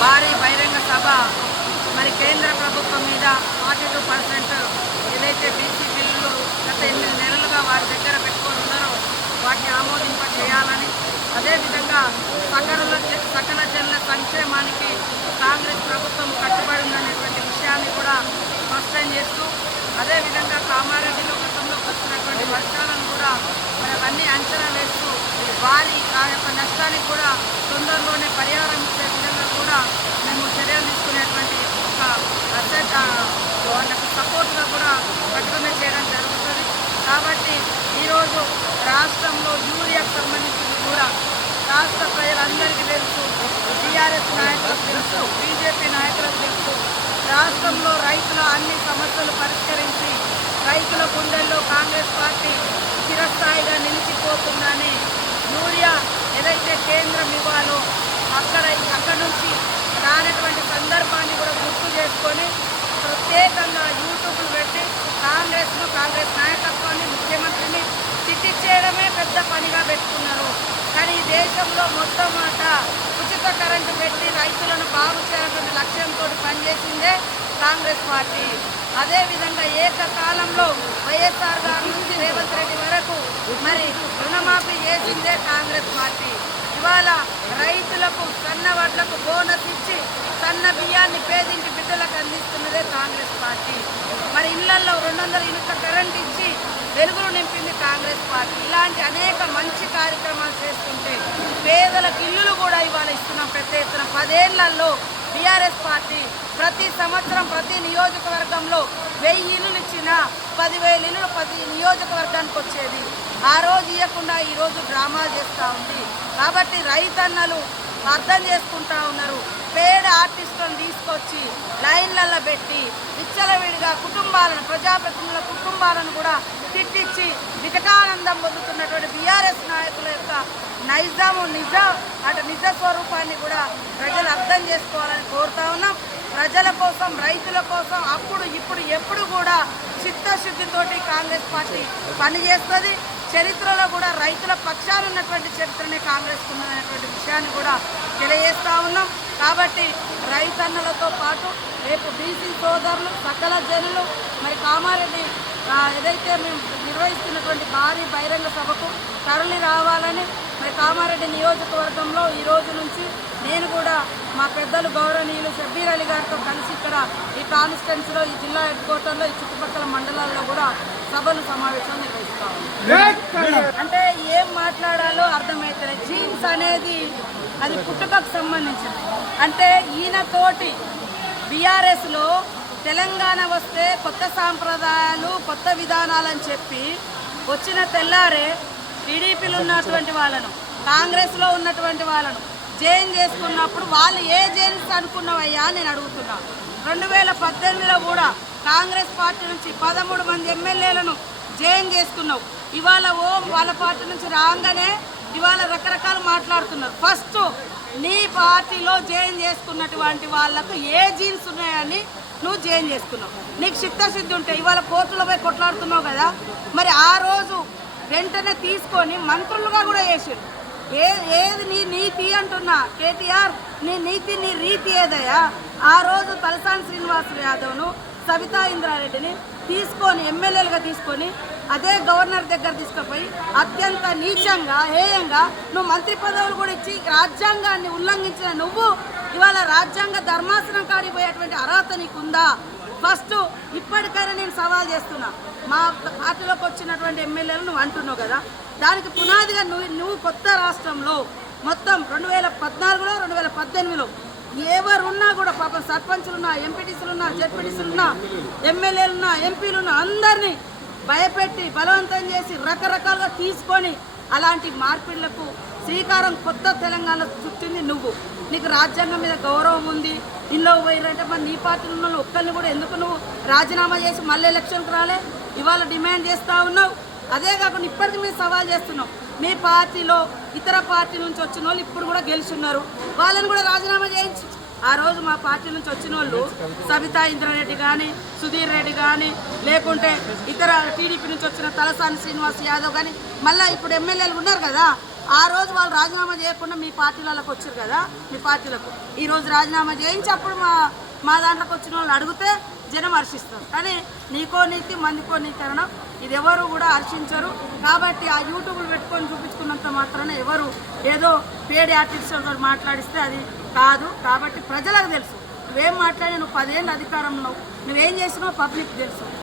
భారీ బహిరంగ సభ మరి కేంద్ర ప్రభుత్వం మీద 42% ఏదైతే బీసీ బిల్లులు గత 8 నెలలుగా వారి దగ్గర పెట్టుకొని ఉన్నారో వాటిని ఆమోదింప చేయాలని, అదేవిధంగా సకల జనుల సంక్షేమానికి కాంగ్రెస్ ప్రభుత్వం కట్టుబడి ఉందనేటువంటి విషయాన్ని కూడా స్పష్టం చేస్తూ, అదేవిధంగా కామారెడ్డిలో గతంలో వచ్చినటువంటి వర్షాలను కూడా మరి అవన్నీ అంచనా వేస్తూ వారి ఆ యొక్క నష్టానికి కూడా తొందరలోనే పరిహారం ఇచ్చే విధంగా కూడా మేము చర్యలు తీసుకునేటువంటి ఒక వాళ్ళకు సపోర్ట్గా కూడా ప్రకటన చేయడం జరుగుతుంది. కాబట్టి ఈరోజు రాష్ట్రంలో యూరియాకు సంబంధించింది కూడా రాష్ట్ర ప్రజలందరికీ తెలుసు, టీఆర్ఎస్ నాయకులకు తెలుసు, బీజేపీ నాయకులకు తెలుసు. రాష్ట్రంలో రైతుల అన్ని సమస్యలు పరిష్కరించి రైతుల గుండెల్లో కాంగ్రెస్ పార్టీ చిరస్థాయిగా నిలిచిపోతుందని యూరియా ఏదైతే కేంద్రం ఇవ్వాలో అక్కడ నుంచి రానటువంటి సందర్భాన్ని కూడా గుర్తు చేసుకొని ప్రత్యేకంగా యూట్యూబ్లు పెట్టి కాంగ్రెస్ నాయకత్వాన్ని, ముఖ్యమంత్రిని తిట్టించేయడమే పెద్ద పనిగా పెట్టుకున్నారు. కానీ ఈ దేశంలో మొట్టమొదట ఉచిత కరెంటు పెట్టి రైతులను బాగు చేయాలనే లక్ష్యంతో పనిచేసిందే కాంగ్రెస్ పార్టీ. అదేవిధంగా ఏకకాలంలో వైఎస్ఆర్ గారి నుంచి రేవంత్ రెడ్డి వరకు మరి రుణమాఫీ చేసిందే కాంగ్రెస్ పార్టీ. ఇవాళ రైతులకు సన్న వడ్లకు బోనస్ ఇచ్చి సన్న బియ్యాన్ని పేదింటి బిడ్డలకు అందిస్తున్నదే కాంగ్రెస్ పార్టీ. మరి ఇళ్లలో 200 యూనిట్ల కరెంట్ ఇచ్చి వెలుగులు నింపింది కాంగ్రెస్ పార్టీ. ఇలాంటి అనేక మంచి కార్యక్రమాలు చేస్తుంటే పేదలకు ఇల్లులు కూడా ఇవాళ ఇస్తున్నాం పెద్ద ఎత్తున. 10 ఏళ్లలో బీఆర్ఎస్ పార్టీ ప్రతి సంవత్సరం ప్రతి నియోజకవర్గంలో 1000 ఇల్లులు ఇచ్చినా 10,000 ఇల్లులు ప్రతి నియోజకవర్గానికి వచ్చేది. ఆ రోజు ఇవ్వకుండా ఈరోజు డ్రామాలు చేస్తూ ఉంది. కాబట్టి రైతన్నలు అర్థం చేసుకుంటా ఉన్నారు. పేద ఆర్టిస్టులను తీసుకొచ్చి లైన్లలో పెట్టి విచ్చలవిడిగా ప్రజాప్రతినిధుల కుటుంబాలను కూడా తిట్టించి వికటానందం పొందుతున్నటువంటి బీఆర్ఎస్ నాయకుల యొక్క నిజ స్వరూపాన్ని కూడా ప్రజలు అర్థం చేసుకోవాలని కోరుతా ఉన్నాం. ప్రజల కోసం, రైతుల కోసం అప్పుడు ఇప్పుడు ఎప్పుడు కూడా చిత్తశుద్ధితోటి కాంగ్రెస్ పార్టీ పనిచేస్తుంది. చరిత్రలో కూడా రైతుల పక్షాన ఉన్నటువంటి చరిత్రనే కాంగ్రెస్ ఉన్నదనేటువంటి విషయాన్ని కూడా తెలియజేస్తూ ఉన్నాం. కాబట్టి రైతన్నలతో పాటు రేపు బీసీ సోదరులు, సకల జనులు మరి కామారెడ్డి ఏదైతే మేము నిర్వహిస్తున్నటువంటి భారీ బహిరంగ సభకు తరలి రావాలని మరి కామారెడ్డి నియోజకవర్గంలో ఈ రోజు నుంచి నేను కూడా మా పెద్దలు గౌరవనీయులు షబ్బీర్ అలీ గారితో కలిసి ఇక్కడ ఈ కాన్స్టిట్యున్సీలో, ఈ జిల్లా హెడ్ క్వార్టర్లో, ఈ చుట్టుపక్కల మండలాల్లో కూడా సభలు సమావేశం నిర్వహిస్తాము. అంటే ఏం మాట్లాడాలో అర్థమవుతుంది. జీన్స్ అనేది అది పుట్టుకకు సంబంధించింది. అంటే ఈయనతోటి బీఆర్ఎస్లో తెలంగాణ వస్తే కొత్త సాంప్రదాయాలు, కొత్త విధానాలని చెప్పి వచ్చిన తెల్లారే టీడీపీలో ఉన్నటువంటి వాళ్ళను, కాంగ్రెస్లో ఉన్నటువంటి వాళ్ళను జైన్ చేసుకున్నప్పుడు వాళ్ళు ఏ జైన్స్ అనుకున్నవయ్యా నేను అడుగుతున్నా. 2018లో కూడా కాంగ్రెస్ పార్టీ నుంచి 13 మంది ఎమ్మెల్యేలను జైన్ చేసుకున్నావు. ఇవాళ వాళ్ళ పార్టీ నుంచి రాగానే ఇవాళ రకరకాలు మాట్లాడుతున్నారు. ఫస్ట్ నీ పార్టీలో జైన్ చేసుకున్నటువంటి వాళ్లకు ఏ జీన్స్ ఉన్నాయని నువ్వు జైన్ చేసుకున్నావు. నీకు చిత్తశుద్ధి ఉంటే ఇవాళ కోర్టులో పోయి కొట్లాడుతున్నావు కదా, మరి ఆ రోజు వెంటనే తీసుకొని మంత్రులుగా కూడా చేసారు. ఏది నీ నీతి అంటున్నా కేటీఆర్, నీ నీతి నీ రీతి ఏదయ్యా? ఆ రోజు తలసాని శ్రీనివాస్ యాదవ్ను, సబితా ఇంద్రారెడ్డిని తీసుకొని ఎమ్మెల్యేలుగా తీసుకొని అదే గవర్నర్ దగ్గర తీసుకుపోయి అత్యంత నీచంగా, హేయంగా నువ్వు మంత్రి పదవులు కూడా ఇచ్చి రాజ్యాంగాన్ని ఉల్లంఘించిన నువ్వు ఇవాళ రాజ్యాంగ ధర్మాసనం కాడికి పోయేటువంటి అర్హత నీకుందా? ఫస్ట్ ఇప్పటికైనా నేను సవాల్ చేస్తున్నా. మా పార్టీలోకి వచ్చినటువంటి ఎమ్మెల్యేలు నువ్వు అంటున్నావు కదా, దానికి పునాదిగా నువ్వు కొత్త రాష్ట్రంలో మొత్తం 2014లో 2018లో ఎవరున్నా కూడా పాపం సర్పంచులున్నా, ఎంపీటీసీలున్నా, జెడ్పీటీసీలున్నా, ఎమ్మెల్యేలున్నా, ఎంపీలున్నా అందరినీ భయపెట్టి బలవంతం చేసి రకరకాలుగా తీసుకొని అలాంటి మార్పిళ్లకు శ్రీకారం కొత్త తెలంగాణ చుట్టింది నువ్వు. నీకు రాజ్యాంగం మీద గౌరవం ఉంది. ఇంట్లో పోయినంటే మరి నీ పార్టీలో ఉన్న ఒక్కరిని కూడా ఎందుకు నువ్వు రాజీనామా చేసి మళ్ళీ ఎలక్షన్కి రాలే? ఇవాళ డిమాండ్ చేస్తూ ఉన్నావు. అదే కాకుండా ఇప్పటికీ మీరు సవాల్ చేస్తున్నావు. మీ పార్టీలో ఇతర పార్టీ నుంచి వచ్చిన వాళ్ళు ఇప్పుడు కూడా గెలుచున్నారు, వాళ్ళని కూడా రాజీనామా చేయించు. ఆ రోజు మా పార్టీ నుంచి వచ్చిన వాళ్ళు సబితా ఇంద్రారెడ్డి కానీ, సుధీర్ రెడ్డి కానీ, లేకుంటే ఇతర టీడీపీ నుంచి వచ్చిన తలసాని శ్రీనివాస్ యాదవ్ కానీ, మళ్ళీ ఇప్పుడు ఎమ్మెల్యేలు ఉన్నారు కదా, ఆ రోజు వాళ్ళు రాజీనామా చేయకుండా మీ పార్టీలకు వచ్చారు కదా, మీ పార్టీలకు ఈరోజు రాజీనామా చేయించి అప్పుడు మా దాంట్లోకి వచ్చిన వాళ్ళు అడిగితే జనం హర్షిస్తారు. కానీ నీకో నీతి మందికో నీతి అనడం ఇది ఎవరు కూడా హర్షించరు. కాబట్టి ఆ యూట్యూబ్లు పెట్టుకొని చూపించుకున్నంత మాత్రాన ఎవరు ఏదో పేడి ఆర్టిస్టులతో మాట్లాడిస్తే అది కాదు. కాబట్టి ప్రజలకు తెలుసు నువ్వేం మాట్లాడి, నువ్వు 10 ఏళ్ళు అధికారంలో నువ్వేం చేసినావు పబ్లిక్ తెలుసు.